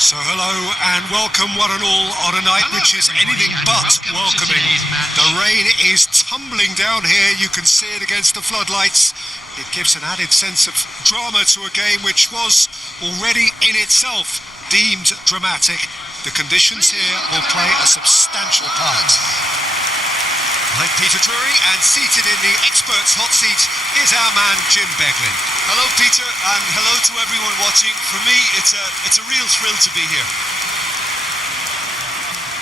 So hello and welcome one and all on a night which is anything but welcoming. The rain is tumbling down here, you can see it against the floodlights. It gives an added sense of drama to a game which was already in itself deemed dramatic. The conditions here will play a substantial part. I'm Peter Drury, and seated in the experts' hot seat is our man Jim Beglin. Hello Peter, and hello to everyone watching. For me, it's a real thrill to be here.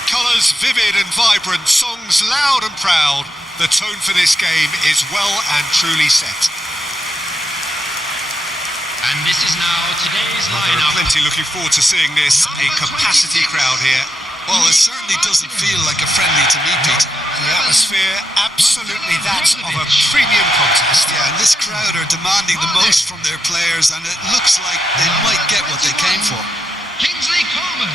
Colours vivid and vibrant, songs loud and proud. The tone for this game is well and truly set. And this is now today's lineup. There are plenty looking forward to seeing this. A capacity crowd here. Well, it certainly doesn't feel like a friendly to me, Peter. The atmosphere, absolutely that of a premium contest. Yeah, and this crowd are demanding the most from their players, and it looks like they might get what they came for. Kingsley Coleman.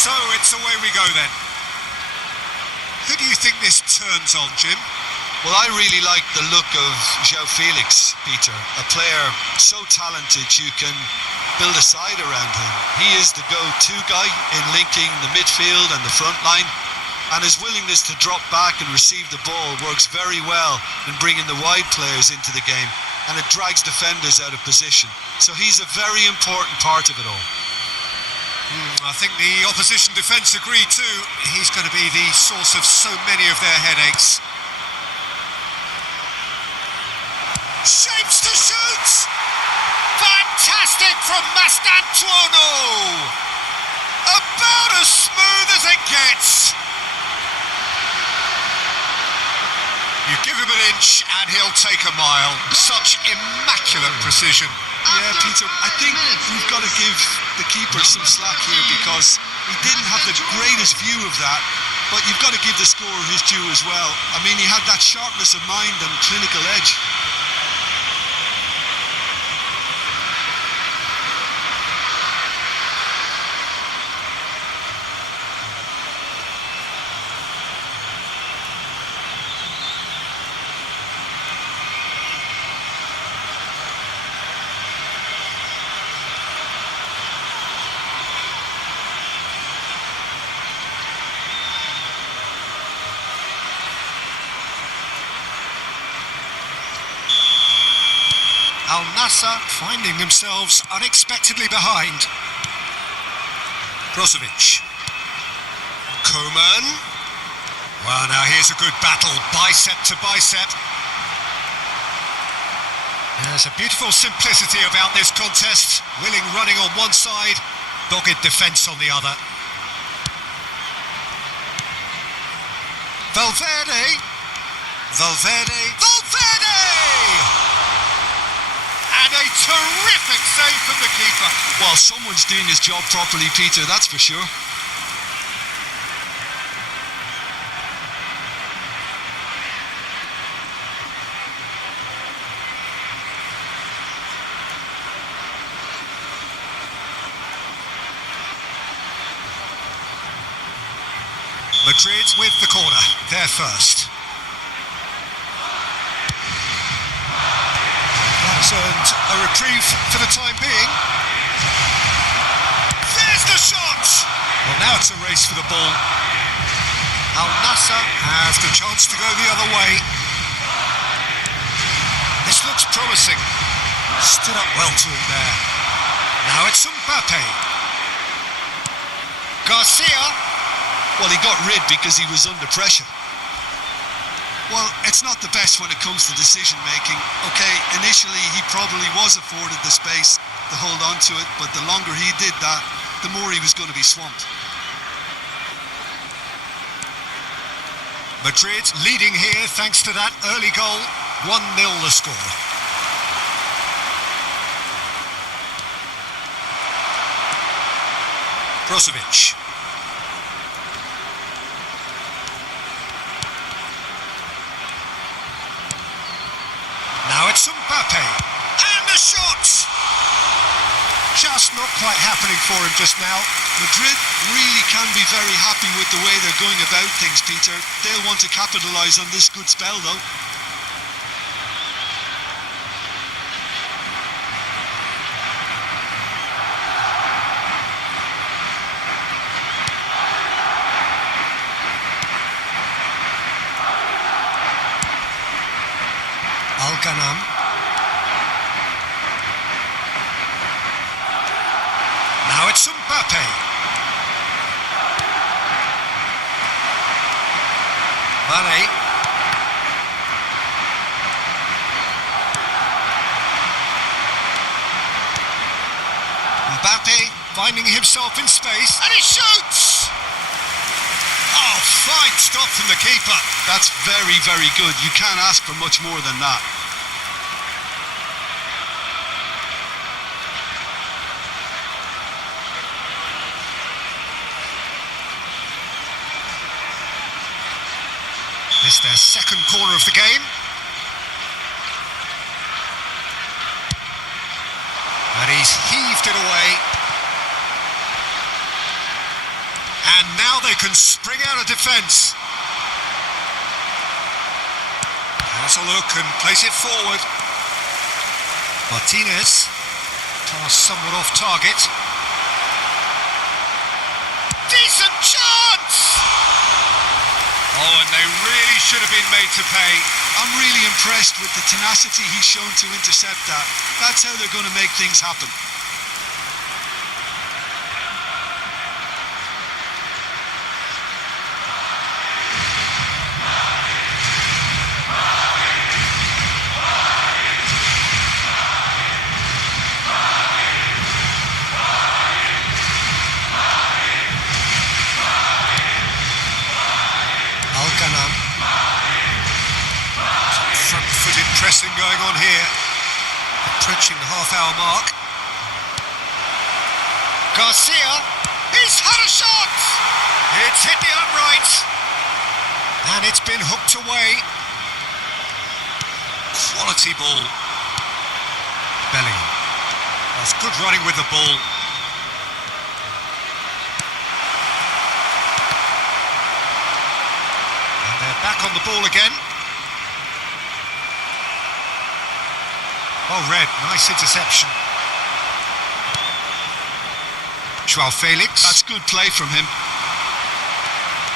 So it's away we go then. Who do you think this turns on, Jim? Well, I really like the look of João Felix, Peter. A player so talented you can build a side around him. He is the go-to guy in linking the midfield and the front line, and his willingness to drop back and receive the ball works very well in bringing the wide players into the game, and it drags defenders out of position. So he's a very important part of it all. I think the opposition defence agree too. He's going to be the source of so many of their headaches. Shapes to shoot! Fantastic from Mastantuono! About as smooth as it gets! You give him an inch and he'll take a mile. Such immaculate precision. Yeah, Peter, I think we've got to give the keeper some slack here because he didn't have the greatest view of that, but you've got to give the scorer his due as well. I mean, he had that sharpness of mind and clinical edge. Al Nassr finding themselves unexpectedly behind. Brozovic. Coman. Well, now here's a good battle, bicep to bicep. There's a beautiful simplicity about this contest. Willing running on one side, dogged defence on the other. Valverde. And a terrific save from the keeper. Well, someone's doing his job properly, Peter, that's for sure. Madrid with the corner, they're first. Has earned a reprieve for the time being. There's the shot! Well, now it's a race for the ball. Al Nassr has the chance to go the other way. This looks promising. Stood up well to him there. Now it's Mbappe. Garcia. Well, he got rid because he was under pressure. Well, it's not the best when it comes to decision-making. Okay, initially he probably was afforded the space to hold on to it, but the longer he did that, the more he was going to be swamped. Madrid leading here thanks to that early goal. 1-0 the score. Brozovic. quite happening for him just now. Madrid really can be very happy with the way they're going about things, Peter. They'll want to capitalise on this good spell, though. Now it's Mbappe. Mane. Mbappe finding himself in space, and he shoots! Oh, fine stop from the keeper. That's very, very good. You can't ask for much more than that. This is their second corner of the game. And he's heaved it away. And now they can spring out of defence. Has a look and plays it forward. Martinez. Pass somewhat off target. Decent chance! Oh, and they really should have been made to pay. I'm really impressed with the tenacity he's shown to intercept that. That's how they're going to make things happen. Front-footed pressing going on here, approaching the half-hour mark. Garcia, he's had a shot! It's hit the upright, and it's been hooked away. Quality ball. Bellingham. That's good running with the ball. And they're back on the ball again. Well read, nice interception. Joao Felix. That's good play from him.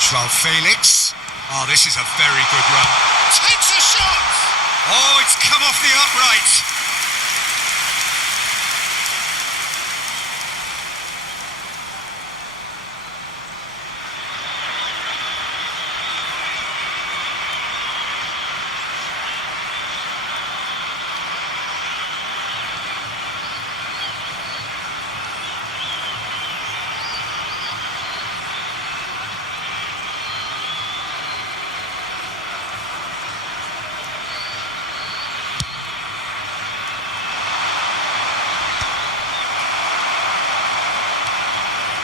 Joao Felix. Oh, this is a very good run. Takes a shot! Oh, it's come off the upright.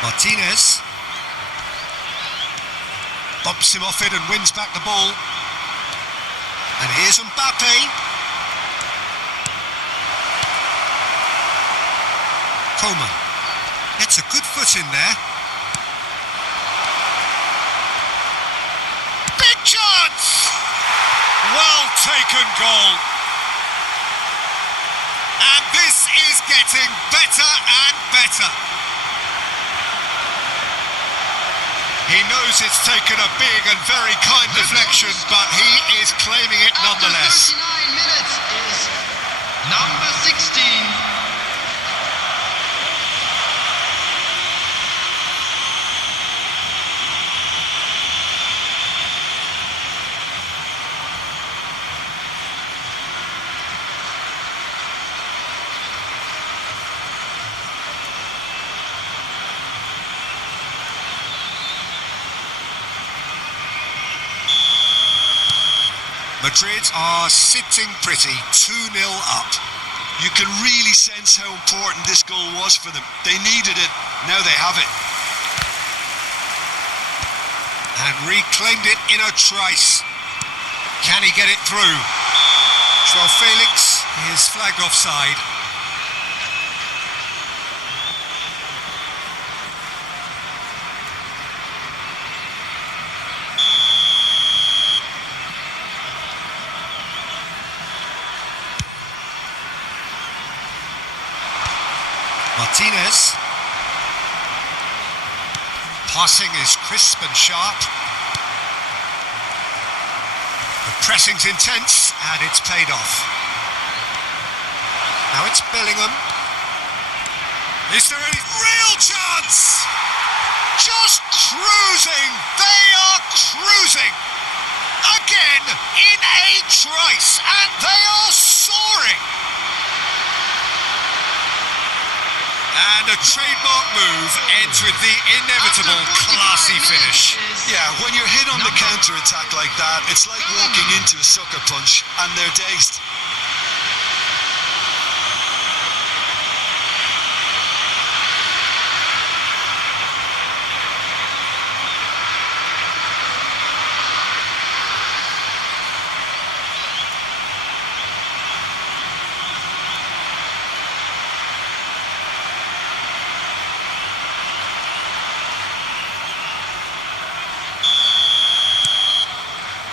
Martinez bumps him off it and wins back the ball. And here's Mbappe. Coman gets a good foot in there. Big chance! Well taken goal. And this is getting better and better. He knows it's taken a big and very kind deflection, but he is claiming it nonetheless. After 39 minutes is number 16. Madrid are sitting pretty, 2-0 up. You can really sense how important this goal was for them. They needed it, now they have it. And reclaimed it in a trice. Can he get it through? Joao Felix is flagged offside. Martinez. Passing is crisp and sharp. The pressing's intense and it's paid off. Now it's Bellingham. Is there any real chance? Just cruising. They are cruising. Again in a trice, and they are soaring. And a trademark move ends with the inevitable classy finish. Yeah, when you're hit on the counter-attack like that, it's like walking into a sucker punch and they're dazed.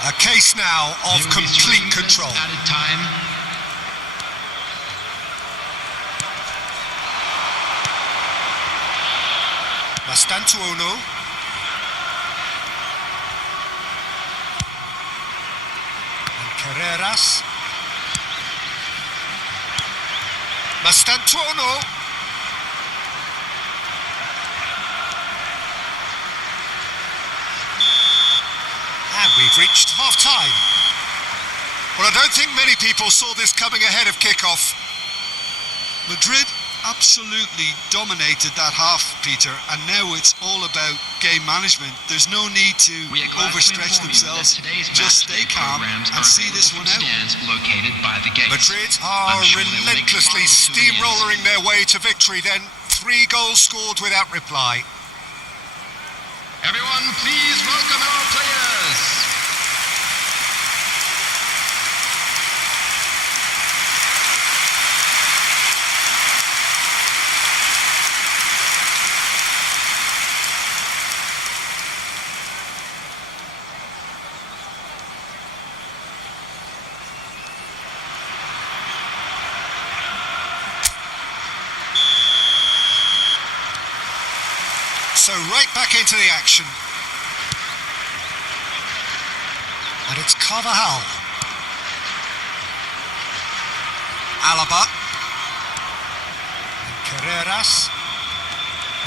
A case now of complete control. Added time. Mastantuono. And Carreras. Mastantuono. And we've reached half-time. Well, I don't think many people saw this coming ahead of kick-off. Madrid absolutely dominated that half, Peter, and now it's all about game management. There's no need to overstretch themselves. Just stay calm and see this one out. Located by the gates. Madrid are relentlessly steamrolling their way to victory then. 3 goals scored without reply. Everyone, please welcome our players. So right back into the action. And it's Carvajal. Alaba. And Carreras.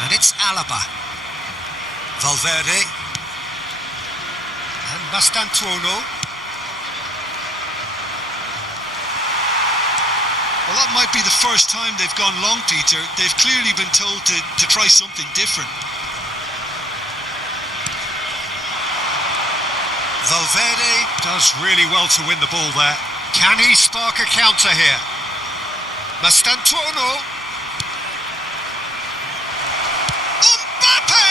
And it's Alaba. Valverde. And Mastantuono. Well, that might be the first time they've gone long, Peter. They've clearly been told to try something different. Valverde does really well to win the ball there. Can he spark a counter here? Mastantuono. Mbappe!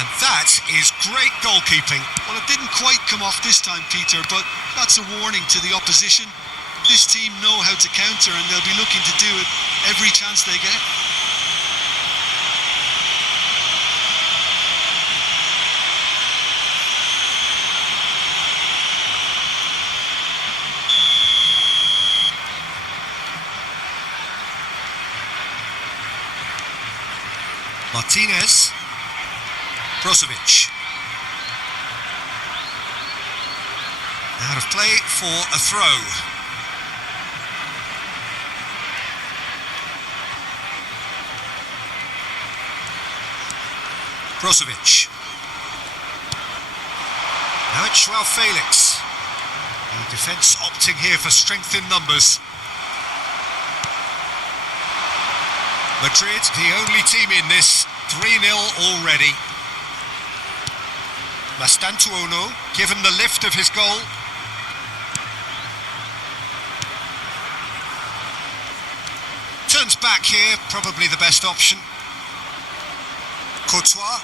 And that is great goalkeeping. Well, it didn't quite come off this time, Peter, but that's a warning to the opposition. This team know how to counter and they'll be looking to do it every chance they get. Martinez. Brozovic. Out of play for a throw. Brozovic. Now it's Joao Felix. The defence opting here for strength in numbers. Madrid, the only team in this, 3-0 already. Mastantuono, given the lift of his goal. Turns back here, probably the best option. Courtois.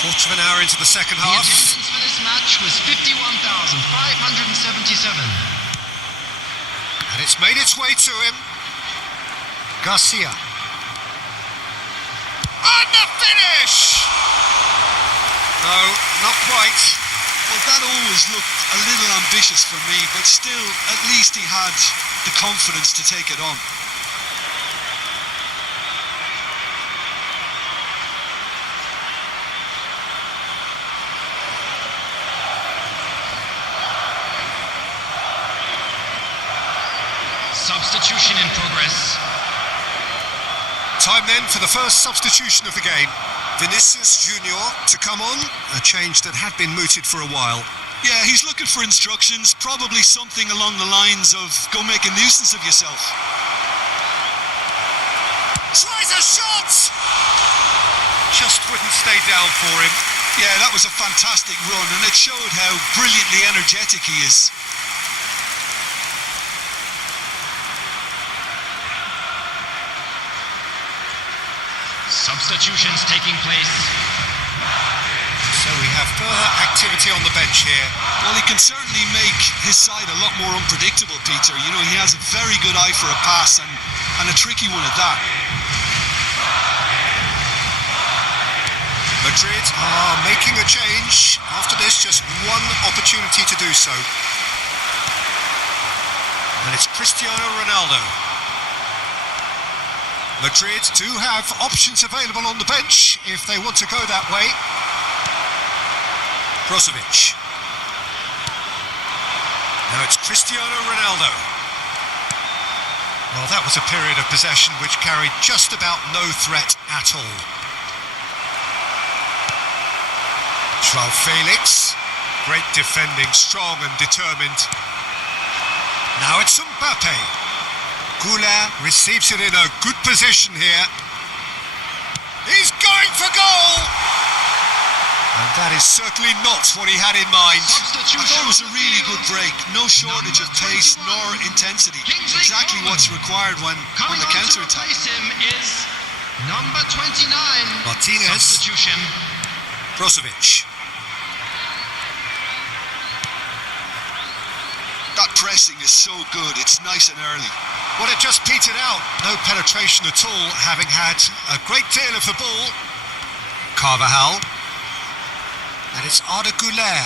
Quarter of an hour into the second half. The attendance for this match was 51,577. And it's made its way to him. Garcia. And the finish! No, not quite. Well, that always looked a little ambitious for me, but still, at least he had the confidence to take it on. Substitution in progress. Time then for the first substitution of the game. Vinicius Junior to come on, a change that had been mooted for a while. Yeah, he's looking for instructions, probably something along the lines of go make a nuisance of yourself. Tries a shot! Just wouldn't stay down for him. Yeah, that was a fantastic run, and it showed how brilliantly energetic he is. Substitutions taking place. So we have further activity on the bench here. Well, he can certainly make his side a lot more unpredictable, Peter. You know, he has a very good eye for a pass and a tricky one at that. Madrid are making a change. After this, just one opportunity to do so. And it's Cristiano Ronaldo. Madrid do have options available on the bench if they want to go that way. Brozovic. Now it's Cristiano Ronaldo. Well, that was a period of possession which carried just about no threat at all. João Felix. Great defending, strong and determined. Now it's Mbappe. Goulart receives it in a good position here. He's going for goal! And that is certainly not what he had in mind. I thought it was a really good break. No shortage of pace nor intensity. Exactly what's required when on the counter-attack. Him is number 29. Martinez. Substitution. Brozovic. That pressing is so good. It's nice and early. Well, it just petered out. No penetration at all, having had a great deal of the ball. Carvajal. And it's Arda Güler.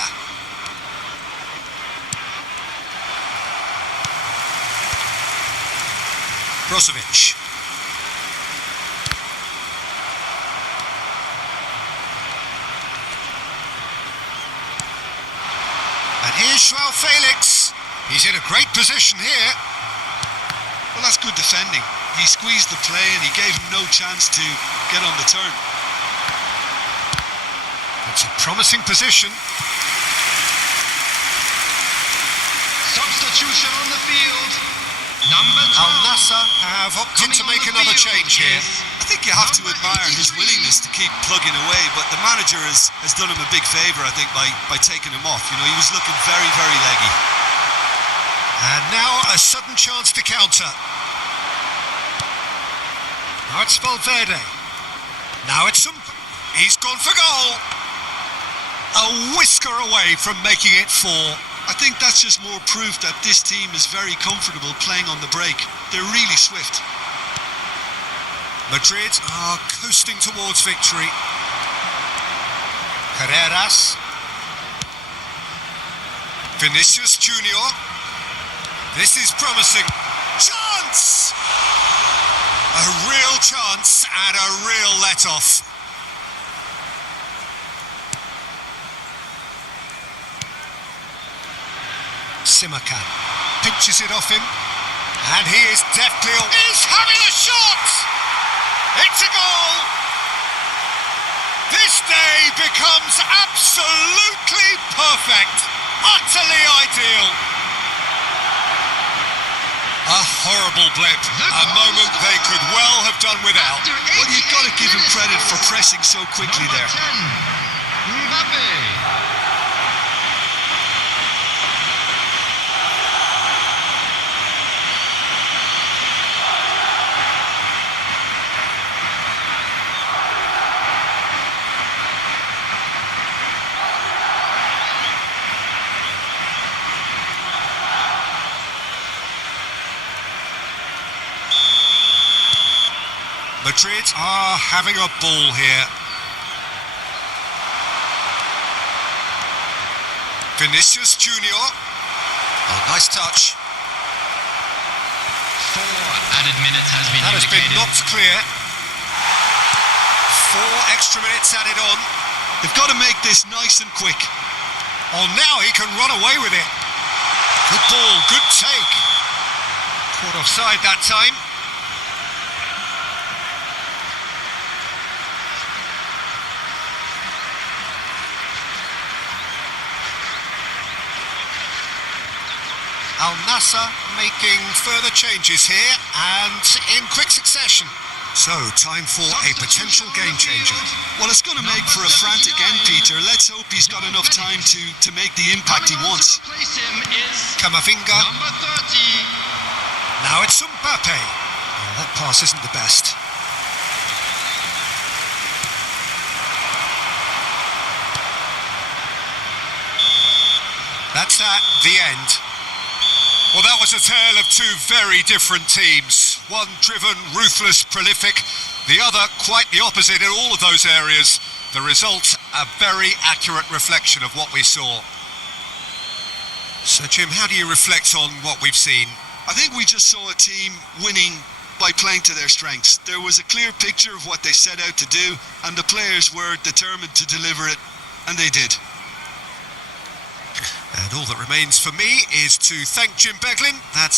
Brozovic. And here's João Felix. He's in a great position here. Well, that's good defending. He squeezed the play and he gave him no chance to get on the turn. It's a promising position. Substitution on the field. Number 12. Al Nassr have opted to make another change here. I think you have to admire his willingness to keep plugging away, but the manager has done him a big favour, I think, by taking him off. You know, he was looking very, very leggy. And now a sudden chance to counter. Now it's Valverde. Now it's he's gone for goal. A whisker away from making it 4. I think that's just more proof that this team is very comfortable playing on the break. They're really swift. Madrid are coasting towards victory. Carreras. Vinicius Junior. This is promising. Chance! A real chance and a real let-off. Simakan pinches it off him. And he is deftly... He's having a shot! It's a goal! This day becomes absolutely perfect. Utterly ideal. A horrible blip, a moment they could well have done without. Well, you've got to give him credit for pressing so quickly there. Mbappe. Madrid are having a ball here. Vinicius Junior. Oh, nice touch. 4 added minutes has been That has been indicated. knocked clear. 4 extra minutes added on. They've got to make this nice and quick. Oh, now he can run away with it. Good ball, good take. Caught offside that time. Al Nassr making further changes here and in quick succession. So, time for a potential game changer. Well, it's going to make for a frantic end, Peter. Let's hope he's got enough time to make the impact he wants. Replace him is Camavinga. number 30. Now it's Mbappe. Oh, that pass isn't the best. That's that, the end. Well, that was a tale of two very different teams. One driven, ruthless, prolific. The other quite the opposite in all of those areas. The result, a very accurate reflection of what we saw. So, Jim, how do you reflect on what we've seen? I think we just saw a team winning by playing to their strengths. There was a clear picture of what they set out to do, and the players were determined to deliver it, and they did. And all that remains for me is to thank Jim Beglin. That's